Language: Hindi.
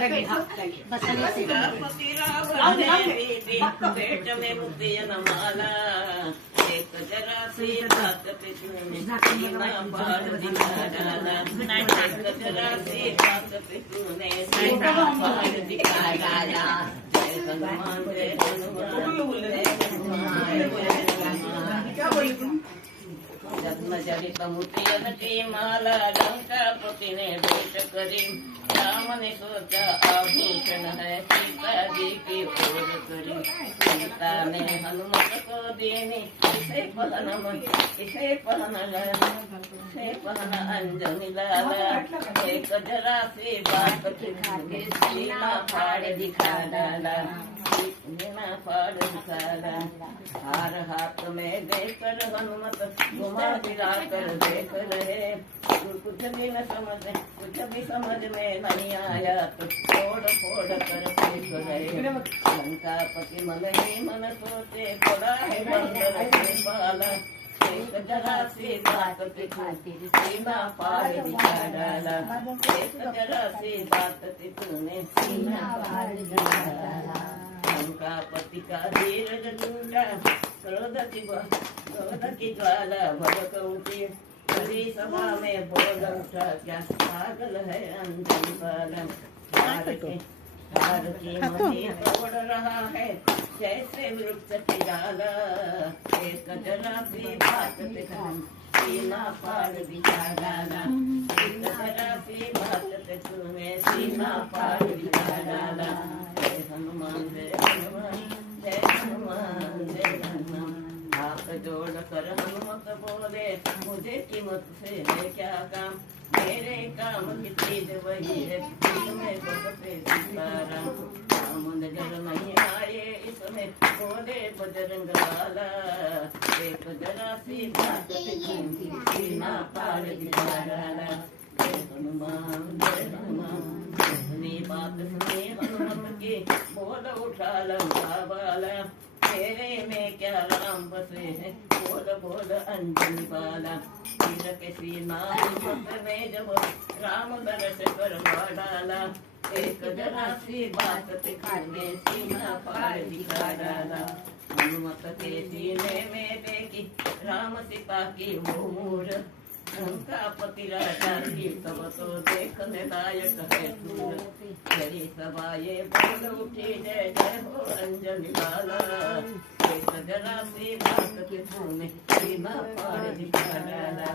पती रावणे भेट में मुतियन माला एक जरा सी बात पे तूने सीना पार दिखा डाला एक जरा सी बात पे तूने सीना पार दिखा डाला जय हनुमान जय हनुमान जन्मजनित मुतियन की माला लंकापति ने भेंट करी राम ने सोचा आभूषण है सीता जी की ओर करी सीता ने हनुमत को देने इसे पहन अंजनी लाला एक जरा सी बात के सीना फाड़ दिखा डाला सीना फाड़ दिखा डाला हार हाथ में देकर हनुमत घुमा फिरा कर देख रहे कुछ भी समझ में नहीं आया तो फोड़ फोड़ कर फेंक गए लंकापति मन ही मन सोचे थोड़ा है बंदर के बाला एक जरा सी बात पे खातिर सीमा पार दिखा डाला एक जरा सी बात पे तूने सीमा पार दिखा डाला लंकापति का धीरज टूटा क्रोध की ज्वाला भड़क उठी बड़ी सभा में बोल उठा क्या पागल है अंजनी वाला हार की मनी तोड़ रहा है जैसे वृक्ष की डाला एक जरा सी बात पे सीना पार दिखा डाला एक जरा सी बात पे तूने सीना पार दिखा डाला जय हनुमान जय हनुमान जय हनुमान जय हनुमान हाथ जोड़ कर हनुमत बोले मुझे कीमत से है क्या काम मेरे काम की चीज वही है इसमें भगते सीताराम राम नजर नहीं आए इसमें बोले बजरंग लाला एक जरा सी बात सीना पार दिखा डाला जय हनुमान जय हनुमान सुनी बात सुनी हनुमत की बोल उठा लंका वाला तेरे में क्या राम बसे है बोल बोल अंजनी वाला तीर के सीना में जब राम दर्श करवा डाला एक जरा सी बात पे खाने सीना पार दिखा डाला हनुमत के सीने में देखी राम सीता की वो मूर उनका पति राजा की तब तो देखने लायक है सूर तेरी सभा ये बोल उठी जय जय हो अंजनी वाला एक जरा सी बात के तूने सीमा पार दिखा डाला।